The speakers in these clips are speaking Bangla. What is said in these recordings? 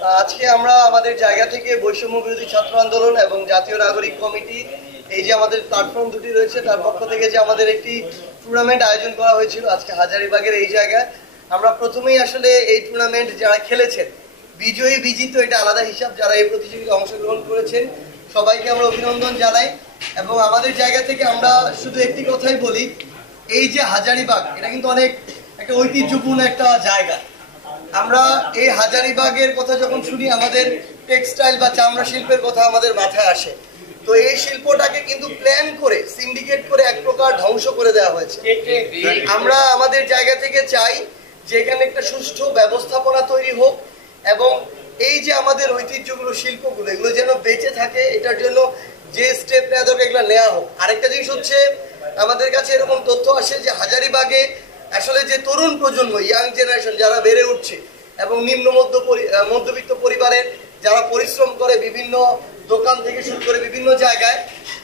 আজকে আমরা আমাদের জায়গা থেকে বৈষম্য বিরোধী ছাত্র আন্দোলন এবং জাতীয় নাগরিক কমিটি এই যে আমাদের প্ল্যাটফর্ম দুটি রয়েছে তার পক্ষ থেকে যে আমাদের একটি টুর্নামেন্ট আয়োজন করা হয়েছিল আজকে হাজারীবাগের এই জায়গায়। আমরা প্রথমেই আসলে এই টুর্নামেন্ট যারা খেলেছেন বিজয়ী বিজিত এটা আলাদা হিসাব, যারা এই প্রতিযোগিতায় অংশগ্রহণ করেছেন সবাইকে আমরা অভিনন্দন জানাই। এবং আমাদের জায়গা থেকে আমরা শুধু একটি কথাই বলি, এই যে হাজারীবাগ এটা কিন্তু অনেক একটা ঐতিহ্যপূর্ণ একটা জায়গা। আমরা এই হাজারীবাগের কথা যখন শুনি আমাদের টেক্সটাইল বা চামড়া শিল্পের কথা আমাদের মাথায় আসে। তো এই শিল্পটাকে কিন্তু প্ল্যান করে সিন্ডিকেট করে এক প্রকার ধ্বংস করে দেওয়া হয়েছে। আমরা আমাদের জায়গা থেকে চাই যে এখানে একটা সুষ্ঠু ব্যবস্থাপনা তৈরি হোক এবং এই যে আমাদের ঐতিহ্যগুলো শিল্পগুলো এগুলো যেন বেঁচে থাকে, এটার জন্য যে স্টেপ নেওয়া দরকার এগুলো নেওয়া হোক। আরেকটা জিনিস হচ্ছে আমাদের কাছে এরকম তথ্য আসে যে হাজারীবাগে আসলে যে তরুণ প্রজন্ম ইয়াং জেনারেশন যারা বেড়ে উঠছে এবং নিম্ন মধ্যবিত্ত পরিবারের যারা পরিশ্রম করে বিভিন্ন দোকান থেকে শুরু করে বিভিন্ন জায়গায়,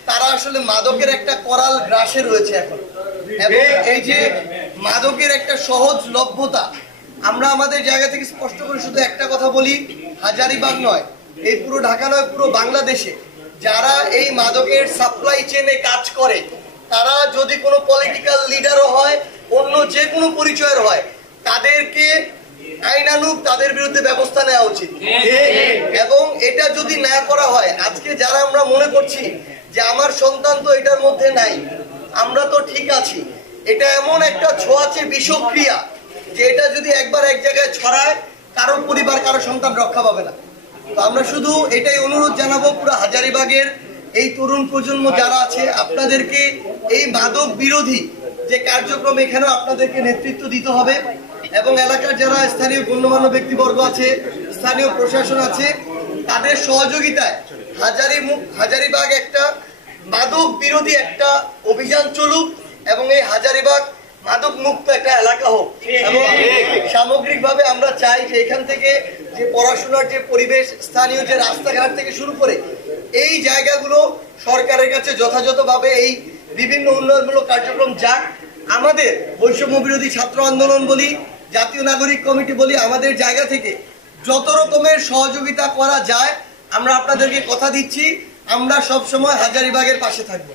তারা আসলে মাদকের একটা করাল গ্রাসে রয়েছে এখন। এবং এই যে মাদকের একটা সহজ লভ্যতা, আমরা আমাদের জায়গা থেকে স্পষ্ট করে শুধু একটা কথা বলি, হাজারীবাগ নয়, এই পুরো ঢাকা নয়, পুরো বাংলাদেশে যারা এই মাদকের সাপ্লাই চেনে কাজ করে তারা যদি কোনো পলিটিক্যাল লিডারও হয়, অন্য যে কোনো পরিচয়ের হয়, তাদেরকে আইনানুগ তাদের বিরুদ্ধে ব্যবস্থা নেওয়া উচিত। এবং এটা যদি না করা হয়, আজকে যারা আমরা মনে করছি যে আমার সন্তান তো এটার মধ্যে নাই, আমরা তো ঠিক আছি, এটা এমন একটা ছোঁয়াচে বিষক্রিয়া যে এটা যদি একবার এক জায়গায় ছড়ায় কারো পরিবার কারো সন্তান রক্ষা পাবে না। তো আমরা শুধু এটাই অনুরোধ জানাবো পুরো হাজারীবাগের এই তরুণ প্রজন্ম যারা আছে, আপনাদেরকে এই মাদক বিরোধী যে কার্যক্রম এখানেও আপনাদেরকে নেতৃত্ব দিতে হবে এবং এলাকার যারা স্থানীয় গণ্যমান্য ব্যক্তিবর্গ আছে, স্থানীয় প্রশাসন আছে, তাদের সহযোগিতায় হাজারীবাগ একটা মাদক বিরোধী একটা অভিযান চলুক এবং এই হাজারীবাগ মাদক মুক্ত একটা এলাকা হোক। এবং সামগ্রিকভাবে আমরা চাই যে এখান থেকে যে পড়াশোনার যে পরিবেশ, স্থানীয় যে রাস্তাঘাট থেকে শুরু করে এই জায়গাগুলো সরকারের কাছে যথাযথভাবে এই বিভিন্ন উন্নয়নমূলক কার্যক্রম যাক। আমাদের বৈষম্য বিরোধী ছাত্র আন্দোলন বলি, জাতীয় নাগরিক কমিটি বলি, আমাদের জায়গা থেকে যত রকমের সহযোগিতা করা যায় আমরা আপনাদেরকে কথা দিচ্ছি, আমরা সব সময় হাজারীবাগের পাশে থাকবো।